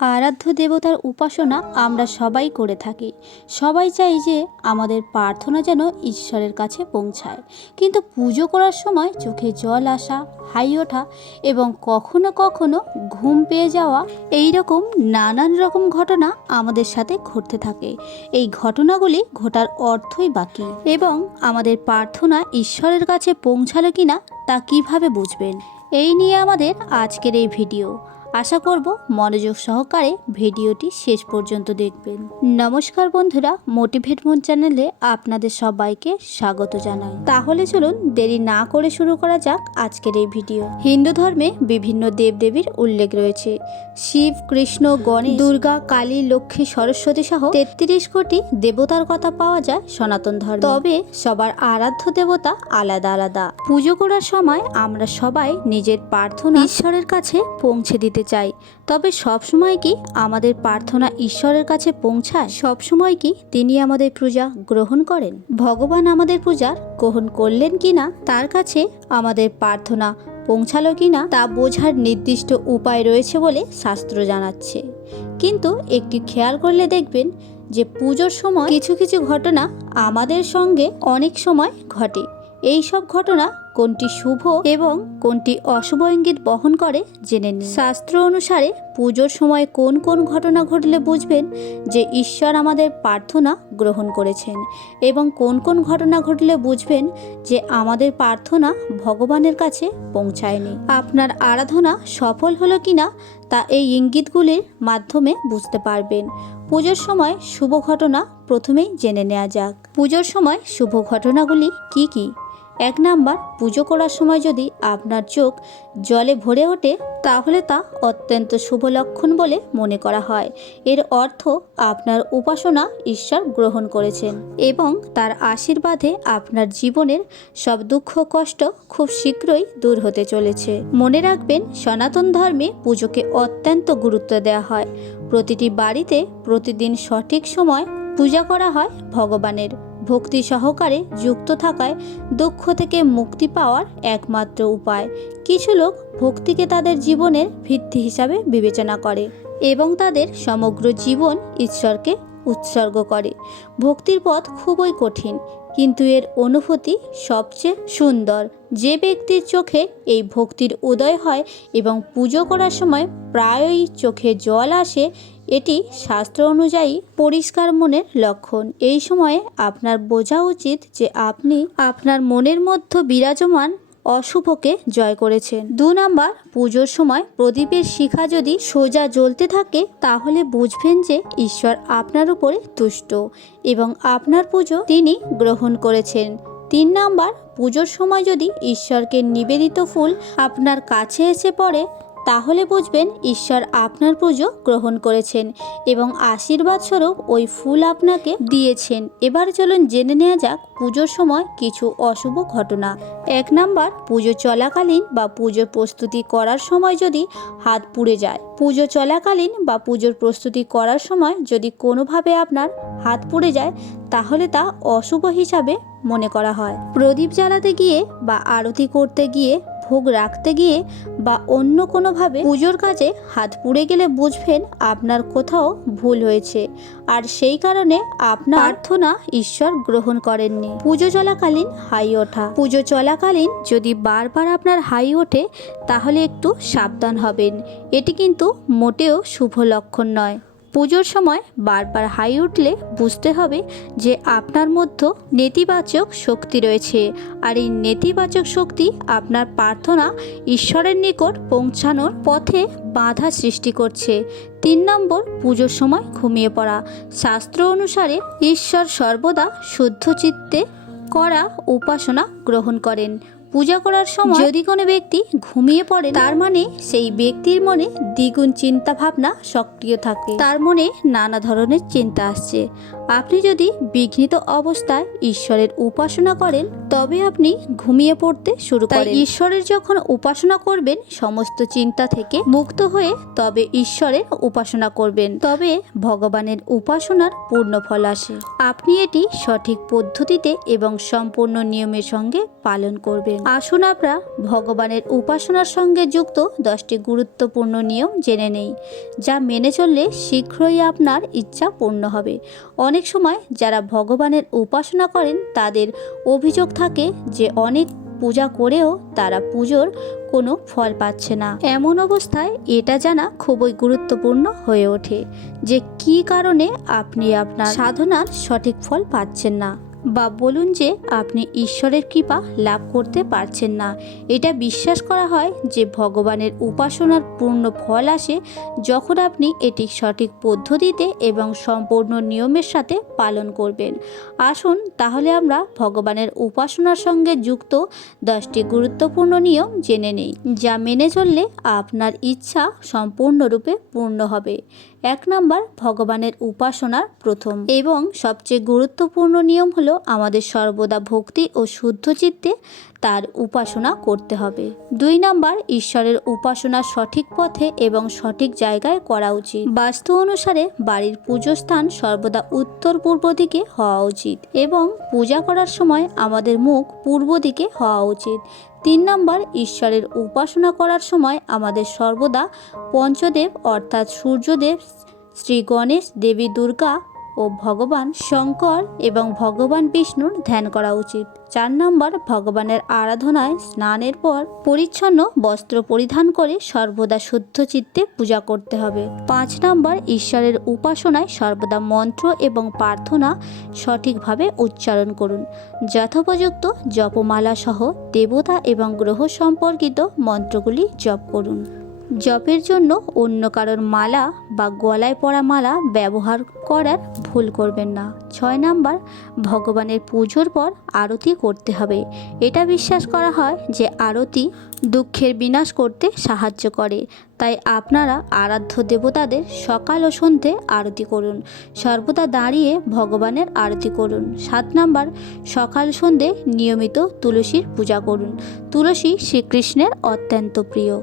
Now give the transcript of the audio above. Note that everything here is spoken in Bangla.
আরাধ্য দেবতার উপাসনা আমরা সবাই করে থাকি। সবাই চাই যে আমাদের প্রার্থনা যেন ঈশ্বরের কাছে পৌঁছায়। কিন্তু পুজো করার সময় চোখে জল আসা, হাই ওঠা এবং কখনো কখনো ঘুম পেয়ে যাওয়া, এই রকম নানান রকম ঘটনা আমাদের সাথে ঘটতে থাকে। এই ঘটনাগুলি ঘটার অর্থই বাকি, এবং আমাদের প্রার্থনা ঈশ্বরের কাছে পৌঁছালো কিনা তা কিভাবে বুঝবেন, এই নিয়ে আমাদের আজকের এই ভিডিও। আশা করব মনোযোগ সহকারে ভিডিওটি শেষ পর্যন্ত দেখবেন। নমস্কার বন্ধুরা, মোটিভেট মন চ্যানেলে আপনাদের সবাইকে স্বাগত জানাই। তাহলে চলুন দেরি না করে শুরু করা যাক আজকের এই ভিডিও। হিন্দু ধর্মে বিভিন্ন দেবদেবীর উল্লেখ রয়েছে। শিব, কৃষ্ণ, গণেশ, দুর্গা, কালী, লক্ষ্মী, সরস্বতী সহ 33 কোটি দেবতার কথা পাওয়া যায় সনাতন ধর্মে। তবে সবার আরাধ্য দেবতা আলাদা আলাদা। পুজো করার সময় আমরা সবাই নিজের প্রার্থনা ঈশ্বরের কাছে পৌঁছে দিতে চাই। তবে সব সময় কি আমাদের প্রার্থনা ঈশ্বরের কাছে পৌঁছায়? সব সময় কি তিনি আমাদের পূজা গ্রহণ করেন? ভগবান আমাদের পূজা গ্রহণ করলেন কিনা, তার কাছে আমাদের প্রার্থনা পৌঁছালো কিনা তা বোঝার নির্দিষ্ট উপায় রয়েছে বলে শাস্ত্র জানাচ্ছে। কিন্তু একটি খেয়াল করলে দেখবেন যে পুজোর সময় কিছু কিছু ঘটনা আমাদের সঙ্গে অনেক সময় ঘটে। এই সব ঘটনা কোনটি শুভ এবং কোনটি অশুভ ইঙ্গিত বহন করে জেনে নিন। শাস্ত্র অনুসারে পুজোর সময় কোন কোন ঘটনা ঘটলে বুঝবেন যে ঈশ্বর আমাদের প্রার্থনা গ্রহণ করেছেন, এবং কোন কোন ঘটনা ঘটলে বুঝবেন যে আমাদের প্রার্থনা ভগবানের কাছে পৌঁছায়নি। আপনার আরাধনা সফল হলো কিনা তা এই ইঙ্গিতগুলির মাধ্যমে বুঝতে পারবেন। পুজোর সময় শুভ ঘটনা প্রথমেই জেনে নেওয়া যাক। পুজোর সময় শুভ ঘটনাগুলি কি কি? 1 নাম্বার, পুজো করার সময় যদি আপনার চোখ জলে ভরে ওঠে তাহলে তা অত্যন্ত শুভ লক্ষণ বলে মনে করা হয়। এর অর্থ আপনার উপাসনা ঈশ্বর গ্রহণ করেছেন এবং তার আশীর্বাদে আপনার জীবনের সব দুঃখ কষ্ট খুব শীঘ্রই দূর হতে চলেছে। মনে রাখবেন, সনাতন ধর্মে পুজোকে অত্যন্ত গুরুত্ব দেওয়া হয়। প্রতিটি বাড়িতে প্রতিদিন সঠিক সময় পূজা করা হয় ভগবানের। ভক্তি সহকারে যুক্ত থাকায় দুঃখ থেকে মুক্তি পাওয়ার একমাত্র উপায়। কিছু লোক ভক্তিকে তাদের জীবনের ভিত্তি হিসাবে বিবেচনা করে এবং তাদের সমগ্র জীবন ঈশ্বরকে উৎসর্গ করে। ভক্তির পথ খুবই কঠিন, কিন্তু এর অনুভূতি সবচেয়ে সুন্দর। যে ব্যক্তির চোখে এই ভক্তির উদয় হয় এবং পুজো করার সময় প্রায়ই চোখে জল আসে, এটি শাস্ত্র অনুযায়ী পরিষ্কার মনের লক্ষণ। এই সময়ে আপনার বোঝা উচিত যে আপনি আপনার মনের মধ্যে বিরাজমান অশুভকে জয় করেছেন। 2 নাম্বার, পুজোর সময় প্রদীপের শিখা যদি সোজা জ্বলতে থাকে তাহলে বুঝবেন যে ঈশ্বর আপনার উপরে তুষ্ট এবং আপনার পুজো তিনি গ্রহণ করেছেন। 3 নাম্বার, পুজোর সময় যদি ঈশ্বরকে নিবেদিত ফুল আপনার কাছে এসে পড়ে তাহলে বুঝবেন ঈশ্বর আপনার পুজো গ্রহণ করেছেন এবং আশীর্বাদ স্বরূপ ওই ফুল আপনাকে দিয়েছেন। এবার চলুন জেনে নেওয়া যাক পুজোর সময় কিছু অশুভ ঘটনা। 1 নাম্বার, পুজো চলাকালীন বা পুজোর প্রস্তুতি করার সময় যদি হাত পুড়ে যায়। পুজো চলাকালীন বা পুজোর প্রস্তুতি করার সময় যদি কোনোভাবে আপনার হাত পুড়ে যায় তাহলে তা অশুভ হিসাবে মনে করা হয়। প্রদীপ জ্বালাতে গিয়ে বা আরতি করতে গিয়ে, ভোগ রাখতে গিয়ে বা অন্য কোনোভাবে পুজোর কাজে হাত পুড়ে গেলে বুঝবেন আপনার কোথাও ভুল হয়েছে, আর সেই কারণে আপনার প্রার্থনা ঈশ্বর গ্রহণ করেননি। পুজো চলাকালীন হাই ওঠা। পুজো চলাকালীন যদি বারবার আপনার হাই ওঠে তাহলে একটু সাবধান হবেন। এটি কিন্তু মোটেও শুভ লক্ষণ নয়। পুজোর সময় বারবার হাই উঠলে বুঝতে হবে যে আপনার মধ্যে নেতিবাচক শক্তি রয়েছে, আর এই নেতিবাচক শক্তি আপনার প্রার্থনা ঈশ্বরের নিকট পৌঁছানোর পথে বাধা সৃষ্টি করছে। 3 নম্বর, পুজোর সময় ঘুমিয়ে পড়া। শাস্ত্র অনুসারে ঈশ্বর সর্বদা শুদ্ধ চিত্তে করা উপাসনা গ্রহণ করেন। পূজা করার সময় যদি কোনো ব্যক্তি ঘুমিয়ে পড়ে তার মানে সেই ব্যক্তির মনে দ্বিগুণ চিন্তা ভাবনা সক্রিয় থাকে, তার মনে নানা ধরনের চিন্তা আসছে। আপনি যদি বিঘ্নিত অবস্থায় ঈশ্বরের উপাসনা করেন তবে আপনি ঘুমিয়ে পড়তে শুরু করেন। ঈশ্বরের যখন উপাসনা করবেন সমস্ত চিন্তা থেকে মুক্ত হয়ে তবে ঈশ্বরের উপাসনা করবেন, তবে ভগবানের উপাসনার পূর্ণ ফল আসে। আপনি এটি সঠিক পদ্ধতিতে এবং সম্পূর্ণ নিয়মের সঙ্গে পালন করবেন। করবেন। আসুন আমরা ভগবানের উপাসনার সঙ্গে যুক্ত 10টি গুরুত্বপূর্ণ নিয়ম জেনে নেই, যা মেনে চললে শীঘ্রই আপনার ইচ্ছা পূর্ণ হবে। অনেক সময় যারা ভগবানের উপাসনা করেন তাদের অভিযোগ থাকে যে অনেক পূজা করেও তারা পুজোর কোনো ফল পাচ্ছে না। এমন অবস্থায় এটা জানা খুবই গুরুত্বপূর্ণ হয়ে ওঠে যে কী কারণে আপনি আপনার সাধনার সঠিক ফল পাচ্ছেন না, বা বলুন যে আপনি ঈশ্বরের কৃপা লাভ করতে পারছেন না। এটা বিশ্বাস করা হয় যে ভগবানের উপাসনার পূর্ণ ফল আসে যখন আপনি এটি সঠিক পদ্ধতিতে এবং সম্পূর্ণ নিয়মের সাথে পালন করবেন। আসুন তাহলে আমরা ভগবানের উপাসনার সঙ্গে যুক্ত 10টি গুরুত্বপূর্ণ নিয়ম জেনে নেই, যা মেনে চললে আপনার ইচ্ছা সম্পূর্ণরূপে পূর্ণ হবে। 1 নম্বর, ভগবানের উপাসনার প্রথম এবং সবচেয়ে গুরুত্বপূর্ণ নিয়ম হলো আমাদের সর্বদা ভক্তি ও শুদ্ধ চিত্তে তার উপাসনা করতে হবে। 2 নম্বর, ঈশ্বরের উপাসনা সঠিক পথে এবং সঠিক জায়গায় করা উচিত। বাস্তু অনুসারে বাড়ির পুজো স্থান সর্বদা উত্তর পূর্ব দিকে হওয়া উচিত এবং পূজা করার সময় আমাদের মুখ পূর্ব দিকে হওয়া উচিত। 3 নম্বর, ঈশ্বরের উপাসনা করার সময় আমাদের সর্বদা পঞ্চদেব অর্থাৎ সূর্যদেব, শ্রী গণেশ, দেবী দুর্গা ও ভগবান শঙ্কর এবং ভগবান বিষ্ণুর ধ্যান করা উচিত। 4 নম্বর, ভগবানের আরাধনায় স্নানের পর পরিচ্ছন্ন বস্ত্র পরিধান করে সর্বদা শুদ্ধ চিত্তে পূজা করতে হবে। 5 নম্বর, ঈশ্বরের উপাসনায় সর্বদা মন্ত্র এবং প্রার্থনা সঠিকভাবে উচ্চারণ করুন। যথোপযুক্ত জপমালা সহ দেবতা এবং গ্রহ সম্পর্কিত মন্ত্রগুলি জপ করুন। জপের জন্য অন্য কারোর মালা বা গলায় পরা মালা ব্যবহার করার ভুল করবেন না। 6 নম্বর, ভগবানের পুজোর পর আরতি করতে হবে। এটা বিশ্বাস করা হয় যে আরতি দুঃখের বিনাশ করতে সাহায্য করে, তাই আপনারা আরাধ্য দেবতাদের সকাল ও সন্ধ্যে আরতি করুন। সর্বদা দাঁড়িয়ে ভগবানের আরতি করুন। 7 নম্বর, সকাল সন্ধ্যে নিয়মিত তুলসীর পূজা করুন। তুলসী শ্রীকৃষ্ণের অত্যন্ত প্রিয়।